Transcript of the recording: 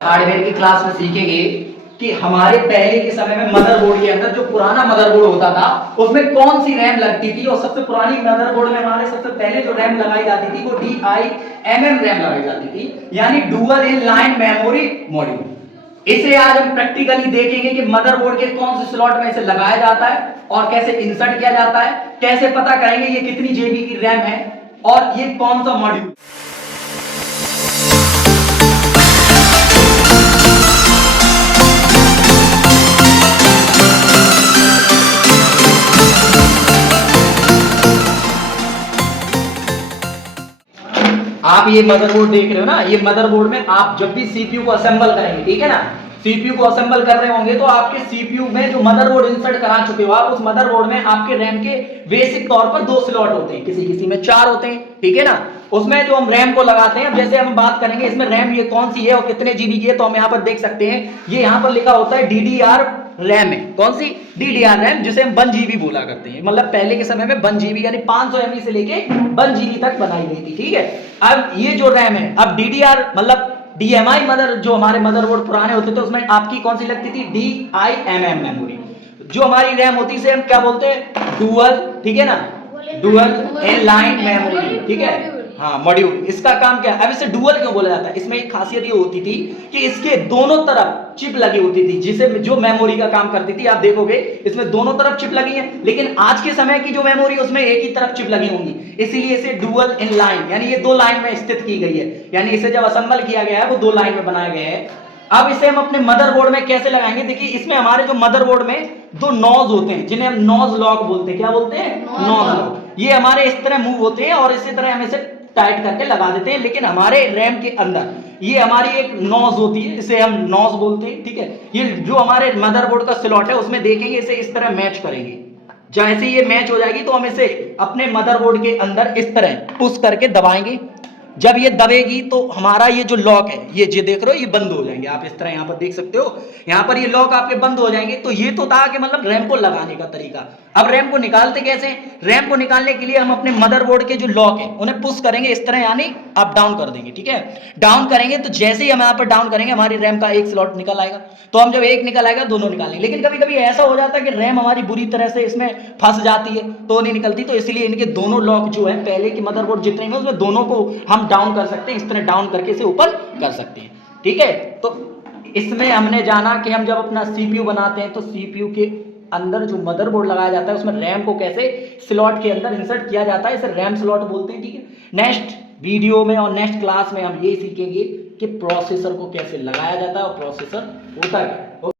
Hardware की class में सीखेंगे कि हमारे पहले के समय में मदरबोर्ड के अंदर जो पुराना मदरबोर्ड होता था उसमें कौन सी रैम लगती थी। और सबसे पुरानी मदरबोर्ड में हमारे सबसे पहले जो रैम लगाई जाती थी वो DIMM रैम लगाई जाती थी, यानी dual in line memory module. इसे आज हम प्रैक्टिकली देखेंगे कि मदरबोर्ड के कौन से स्लॉट में इसे लगाया जाता है और कैसे इंसर्ट किया जाता है, कैसे पता करेंगे ये कितनी जेबी की रैम है और ये कौन सा मॉड्यूल। आप ये मदरबोर्ड देख रहे हो ना, ये मदरबोर्ड में आप जब भी सीपीयू को असेंबल करेंगे, ठीक है ना, सीपीयू को असेंबल कर रहे होंगे तो आपके सीपीयू में जो मदरबोर्ड इंसर्ट करा चुके हो आप, उस मदरबोर्ड में आपके रैम के बेसिक तौर पर 2 स्लॉट होते हैं, किसी किसी में 4 होते हैं, ठीक है ना। उसमें जो हम रैम को लगाते हैं, जैसे हम बात करेंगे इसमें रैम ये कौन सी है और कितने जीबी की है, तो हम यहाँ पर देख सकते हैं ये यहाँ पर लिखा होता है DDR रैम है। कौन सी? DDR रैम, जिसे हम 1 GB बोला करते हैं। मतलब पहले के समय में 1 GB यानी 500 MB से लेके 1 GB तक बनाई गई थी, ठीक है। अब ये जो रैम है, अब DDR मतलब DMI मदर, जो हमारे मदरबोर्ड पुराने होते थे उसमें आपकी कौन सी लगती थी? DIMM memory. जो हमारी रैम होती है हम क्या बोलते हैं? डुअल, ठीक है ना, डुअल इन लाइन मेमोरी, ठीक है, हाँ मॉड्यूल। इसका काम क्या है? अब इसे डुअल क्यों बोला जाता है? इसमें एक खासियत ये होती थी कि इसके दोनों तरफ चिप लगी होती थी, जिसे जो मेमोरी का काम करती थी। आप देखोगे इसमें दोनों तरफ चिप लगी है, लेकिन आज के समय की जो मेमोरी है उसमें एक ही तरफ चिप लगी होंगी, इसीलिए इसे डुअल इन लाइन, यानी ये 2 लाइन में स्थित की गई है, यानी इसे जब असेंबल किया गया है वो 2 लाइन में बनाया गया है। अब इसे हम अपने मदरबोर्ड में कैसे लगाएंगे? देखिए इसमें हमारे जो मदरबोर्ड में 2 नॉज होते हैं, जिन्हें हम नॉज लॉक बोलते हैं। क्या बोलते हैं? नॉज लॉक। ये हमारे इस तरह मूव होते हैं और इसी तरह हम इसे टाइट करके लगा देते हैं। लेकिन हमारे रैम के अंदर ये हमारी एक नॉज होती है, इसे हम नॉज बोलते हैं, ठीक है। ये जो हमारे मदरबोर्ड का स्लॉट है उसमें देखेंगे इसे इस तरह मैच करेंगे। जैसे ये मैच हो जाएगी तो हम इसे अपने मदरबोर्ड के अंदर इस तरह पुश करके दबाएंगे। जब ये दबेगी तो हमारा ये जो लॉक है, ये जो देख रहे हो, ये बंद हो जाएंगे। आप इस तरह यहाँ पर देख सकते हो, यहाँ पर ये लॉक आपके बंद हो जाएंगे। तो ये तो था कि मतलब रैम को लगाने का तरीका। अब रैम को निकालते कैसे? रैम को निकालने के लिए हम अपने मदरबोर्ड के जो लॉक है उन्हें पुश करेंगे इस तरह, यानी अप डाउन कर देंगे, ठीक है। डाउन करेंगे तो जैसे ही हम यहाँ पर डाउन करेंगे हमारी रैम का एक स्लॉट निकल आएगा। तो हम जब एक निकल आएगा दोनों निकालेंगे। लेकिन कभी कभी ऐसा हो जाता है कि रैम हमारी बुरी तरह से इसमें फंस जाती है तो नहीं निकलती, तो इसलिए इनके दोनों लॉक जो है पहले की मदरबोर्ड जितने हैं उसमें दोनों को हम डाउन कर सकते हैं, इस तरह डाउन करके इसे ऊपर कर सकते हैं, ठीक है। तो इसमें हमने जाना कि हम जब अपना सीपीयू बनाते हैं तो सीपीयू के अंदर जो मदरबोर्ड लगाया जाता है उसमें रैम को कैसे स्लॉट के अंदर इंसर्ट किया जाता है, इसे रैम स्लॉट बोलते हैं, ठीक है। नेक्स्ट वीडियो में और नेक्स्ट क्लास में हम ये सीखेंगे कि प्रोसेसर को कैसे लगाया जाता है और प्रोसेसर होता है।